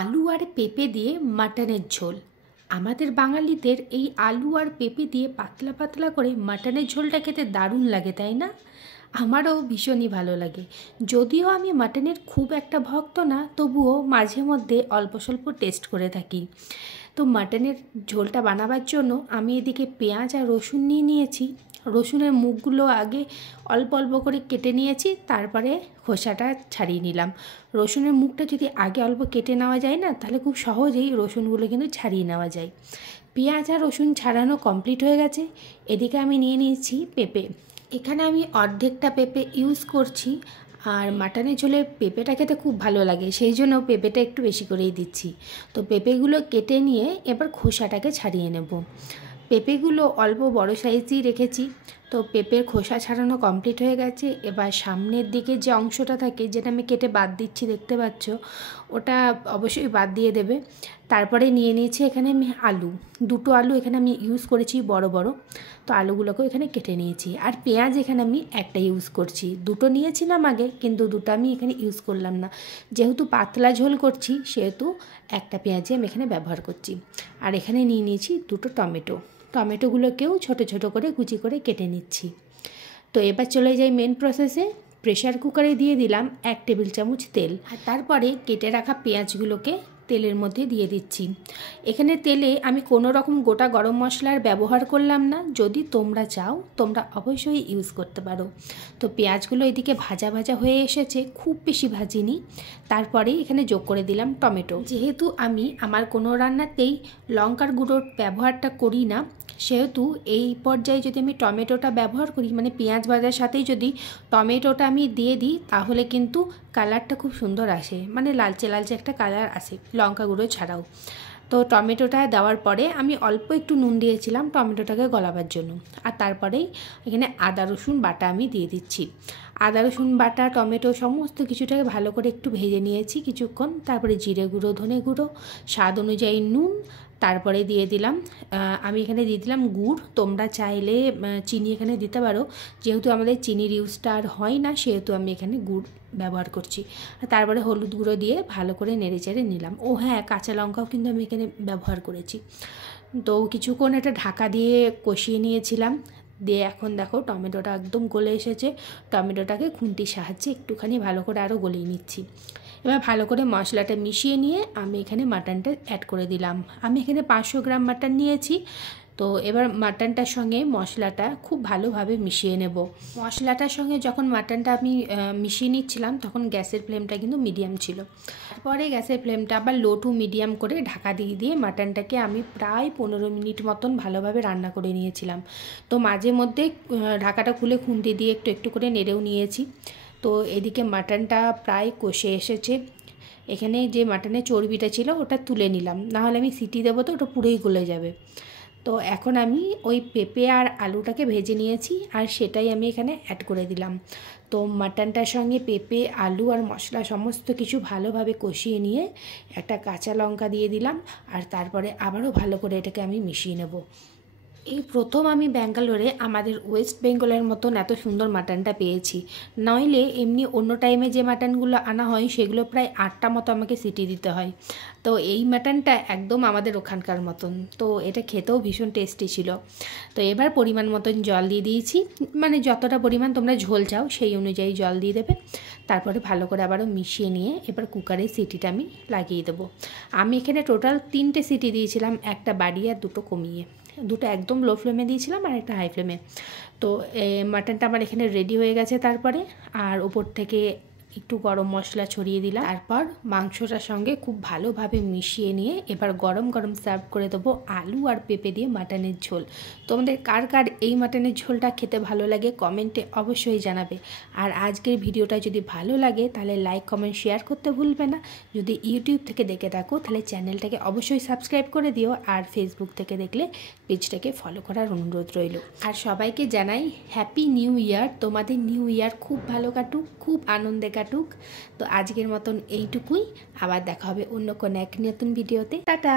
আলু আর পেঁপে দিয়ে মাটনের ঝোল। আমাদের বাঙালিদের এই আলু আর পেঁপে দিয়ে পাতলা পাতলা করে মাটনের ঝোলটা খেতে দারুণ লাগে, তাই না? আমারও ভীষণই ভালো লাগে। যদিও আমি মাটনের খুব একটা ভক্ত না, তবুও মাঝে মধ্যে অল্প স্বল্প টেস্ট করে থাকি। তো মাটনের ঝোলটা বানাবার জন্য আমি এদিকে পেঁয়াজ আর রসুন নিয়ে নিয়েছি। রসুনের মুখগুলো আগে অল্প অল্প করে কেটে নিয়েছি, তারপরে খোসাটা ছাড়িয়ে নিলাম। রসুনের মুখটা যদি আগে অল্প কেটে নেওয়া যায় না, তাহলে খুব সহজেই রসুনগুলো কিন্তু ছাড়িয়ে নেওয়া যায়। পেঁয়াজ আর রসুন ছাড়ানো কমপ্লিট হয়ে গেছে। এদিকে আমি নিয়ে নিয়েছি পেঁপে। এখানে আমি অর্ধেকটা পেঁপে ইউজ করছি, আর মাটনের ঝোলে পেঁপেটা খেতে খুব ভালো লাগে, সেই জন্য পেঁপেটা একটু বেশি করেই দিচ্ছি। তো পেঁপেগুলো কেটে নিয়ে এবার খোসাটাকে ছাড়িয়ে নেব। পেঁপেগুলো অল্প বড় সাইজই রেখেছি। তো পেঁপের খোসা ছাড়ানো কমপ্লিট হয়ে গেছে। এবার সামনের দিকে যে অংশটা থাকে, যেটা আমি কেটে বাদ দিচ্ছি দেখতে পাচ্ছ, ওটা অবশ্যই বাদ দিয়ে দেবে। তারপরে নিয়ে নিয়েছি এখানে আমি আলু, দুটো আলু এখানে আমি ইউজ করেছি বড় বড়। তো আলুগুলোকেও এখানে কেটে নিয়েছি। আর পেঁয়াজ এখানে আমি একটা ইউজ করছি, দুটো নিয়েছিলাম আগে, কিন্তু দুটো আমি এখানে ইউজ করলাম না। যেহেতু পাতলা ঝোল করছি, সেহেতু একটা পেঁয়াজই আমি এখানে ব্যবহার করছি। আর এখানে নিয়ে নিয়েছি দুটো টমেটো। টমেটোগুলোকেও ছোট ছোট করে কুচি করে কেটে নিচ্ছি। তো এবার চলে যাই মেন প্রসেসে। প্রেশার কুকারে দিয়ে দিলাম 1 টেবিল চামচ তেল, আর তারপরে কেটে রাখা পেঁয়াজগুলোকে তেলের মধ্যে দিয়ে দিচ্ছি। এখানে তেলে আমি কোনো রকম গোটা গরম মশলার ব্যবহার করলাম না। যদি তোমরা চাও, তোমরা অবশ্যই ইউজ করতে পারো। তো পেঁয়াজগুলো এদিকে ভাজা ভাজা হয়ে এসেছে, খুব বেশি ভাজিনি। তারপরে এখানে যোগ করে দিলাম টমেটো। যেহেতু আমি আমার কোনো রান্নাতেই লঙ্কার গুঁড়োর ব্যবহারটা করি না, সেহেতু এই পর্যায়ে যদি আমি টমেটোটা ব্যবহার করি, মানে পেঁয়াজ ভাজার সাথেই যদি টমেটোটা আমি দিয়ে দিই, তাহলে কিন্তু কালারটা খুব সুন্দর আসে, মানে লালচে লালচে একটা কালার আসে লঙ্কা গুঁড়ো ছাড়াও। তো টমেটোটা দেওয়ার পরে আমি অল্প একটু নুন দিয়েছিলাম টমেটোটাকে গলাবার জন্য। আর তারপরেই এখানে আদা রসুন বাটা আমি দিয়ে দিচ্ছি। আদা রসুন বাটা, টমেটো সমস্ত কিছুটাকে ভালো করে একটু ভেজে নিয়েছি কিছুক্ষণ। তারপরে জিরে গুঁড়ো, ধনে গুঁড়ো, স্বাদ অনুযায়ী নুন, তারপরে দিয়ে দিলাম আমি এখানে দিয়ে দিলাম গুড়। তোমরা চাইলে চিনি এখানে দিতে পারো, যেহেতু আমাদের চিনির ইউজটা আর হয় না, সেহেতু আমি এখানে গুড় ব্যবহার করছি। তারপরে হলুদ গুঁড়ো দিয়ে ভালো করে নেড়েচেড়ে নিলাম। ও হ্যাঁ, কাঁচা লঙ্কাও কিন্তু আমি এখানে ব্যবহার করেছি। তো কিছুক্ষণ এটা ঢাকা দিয়ে কষিয়ে নিয়েছিলাম। দিয়ে এখন দেখো টমেটোটা একদম গলে এসেছে। টমেটোটাকে খুন্তির সাহায্যে একটুখানি ভালো করে আরও গলিয়ে নিচ্ছি। এবার ভালো করে মশলাটা মিশিয়ে নিয়ে আমি এখানে মাটনটা অ্যাড করে দিলাম। আমি এখানে 500 গ্রাম মাটন নিয়েছি। তো এবার মাটনটার সঙ্গে মশলাটা খুব ভালোভাবে মিশিয়ে নেব। মশলাটার সঙ্গে যখন মাটনটা আমি মিশিয়ে নিচ্ছিলাম, তখন গ্যাসের ফ্লেমটা কিন্তু মিডিয়াম ছিল। তারপরে গ্যাসের ফ্লেমটা আবার লো টু মিডিয়াম করে ঢাকা দিয়ে দিয়ে মাটনটাকে আমি প্রায় 15 মিনিট মতন ভালোভাবে রান্না করে নিয়েছিলাম। তো মাঝে মধ্যে ঢাকাটা খুলে খুন্তি দিয়ে একটু একটু করে নেড়েও নিয়েছি। তো এদিকে মাটনটা প্রায় কষে এসেছে। এখানে যে মাটনের চর্বিটা ছিল ওটা তুলে নিলাম, নাহলে আমি সিটি দেবো তো ওটা পুরোই গলে যাবে। তো এখন আমি ওই পেঁপে আর আলুটাকে ভেজে নিয়েছি, আর সেটাই আমি এখানে অ্যাড করে দিলাম। তো মাটনটার সঙ্গে পেঁপে, আলু আর মশলা সমস্ত কিছু ভালোভাবে কষিয়ে নিয়ে একটা কাঁচা লঙ্কা দিয়ে দিলাম, আর তারপরে আবারও ভালো করে এটাকে আমি মিশিয়ে নেব। এই প্রথম আমি ব্যাঙ্গালোরে আমাদের ওয়েস্ট বেঙ্গলের মতন এত সুন্দর মাটনটা পেয়েছি। নইলে এমনি অন্য টাইমে যে মাটনগুলো আনা হয়, সেগুলো প্রায় 8টা মতো আমাকে সিটি দিতে হয়। তো এই মাটনটা একদম আমাদের ওখানকার মতন। তো এটা খেতেও ভীষণ টেস্টি ছিল। তো এবার পরিমাণ মতন জল দিয়ে দিয়েছি, মানে যতটা পরিমাণ তোমরা ঝোল চাও সেই অনুযায়ী জল দিয়ে দেবে। তারপরে ভালো করে আবারও মিশিয়ে নিয়ে এবার কুকারের সিটিটা আমি লাগিয়ে দেবো। আমি এখানে টোটাল 3টে সিটি দিয়েছিলাম, একটা বাড়িয়ে আর দুটো কমিয়ে। দুটো একদম লো ফ্লেমে দিয়েছিলাম আর একটা হাই ফ্লেমে। তো মাটনটা আমার এখানে রেডি হয়ে গেছে। তারপরে আর ওপর থেকে একটু গরম মশলা ছড়িয়ে দিলাম। তারপর মাংসটার সঙ্গে খুব ভালোভাবে মিশিয়ে নিয়ে এবার গরম গরম সার্ভ করে দেবো আলু আর পেঁপে দিয়ে মাটনের ঝোল। তোমাদের কার কার এই মাটনের ঝোলটা খেতে ভালো লাগে কমেন্টে অবশ্যই জানাবে। আর আজকের ভিডিওটা যদি ভালো লাগে তাহলে লাইক, কমেন্ট, শেয়ার করতে ভুলবে না। যদি ইউটিউব থেকে দেখে থাকো তাহলে চ্যানেলটাকে অবশ্যই সাবস্ক্রাইব করে দিও, আর ফেসবুক থেকে দেখলে পেজটাকে ফলো করার অনুরোধ রইল। আর সবাইকে জানাই হ্যাপি নিউ ইয়ার। তোমাদের নিউ ইয়ার খুব ভালো কাটুক, খুব আনন্দে কাটুক। তো আজকের মতন এইটুকুই। আবার দেখা হবে অন্য কোনো এক নতুন ভিডিওতে। টাটা।